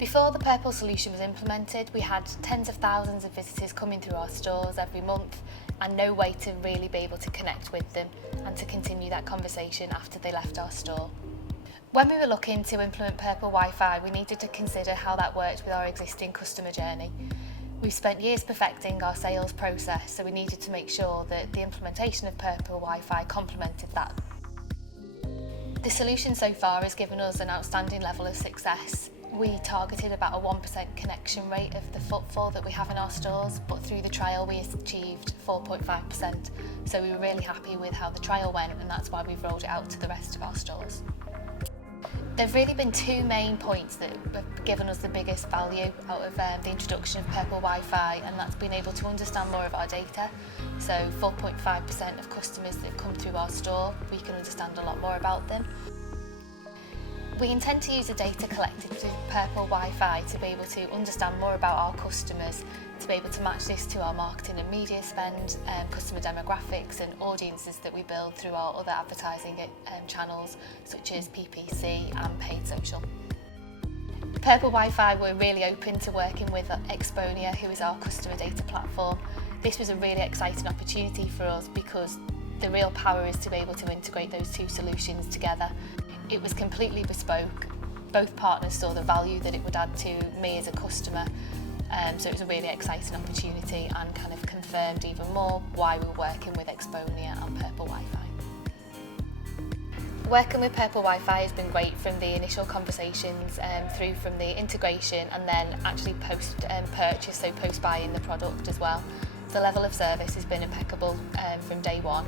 Before the Purple solution was implemented, we had tens of thousands of visitors coming through our stores every month and no way to really be able to connect with them and to continue that conversation after they left our store. When we were looking to implement Purple Wi-Fi, we needed to consider how that worked with our existing customer journey. We've spent years perfecting our sales process, so we needed to make sure that the implementation of Purple Wi-Fi complemented that. The solution so far has given us an outstanding level of success. We targeted about a 1% connection rate of the footfall that we have in our stores, but through the trial we achieved 4.5%. So we were really happy with how the trial went, and that's why we've rolled it out to the rest of our stores. There've really been two main points that have given us the biggest value out of the introduction of Purple Wi-Fi, and that's been able to understand more of our data. So 4.5% of customers that come through our store, we can understand a lot more about them. We intend to use the data collected through Purple Wi-Fi to be able to understand more about our customers, to be able to match this to our marketing and media spend, customer demographics and audiences that we build through our other advertising channels such as PPC and paid social. Purple Wi-Fi were really open to working with Exponia, who is our customer data platform. This was a really exciting opportunity for us because the real power is to be able to integrate those two solutions together. It was completely bespoke. Both partners saw the value that it would add to me as a customer, so it was a really exciting opportunity and kind of confirmed even more why we were working with Exponia and Purple Wi-Fi. Working with Purple Wi-Fi has been great from the initial conversations through from the integration and then actually post-purchase, so post-buying the product as well. The level of service has been impeccable from day one.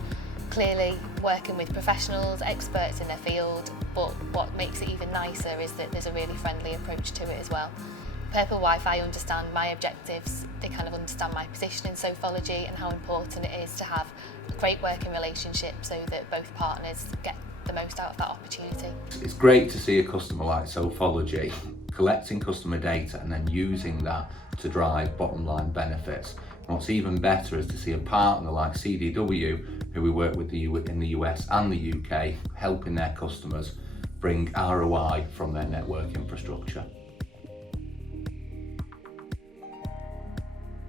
Clearly working with professionals, experts in their field, but what makes it even nicer is that there's a really friendly approach to it as well. Purple Wi-Fi understand my objectives, they kind of understand my position in Sofology and how important it is to have a great working relationship so that both partners get the most out of that opportunity. It's great to see a customer like Sofology collecting customer data and then using that to drive bottom line benefits. And what's even better is to see a partner like CDW, who we work with in the US and the UK, helping their customers bring ROI from their network infrastructure.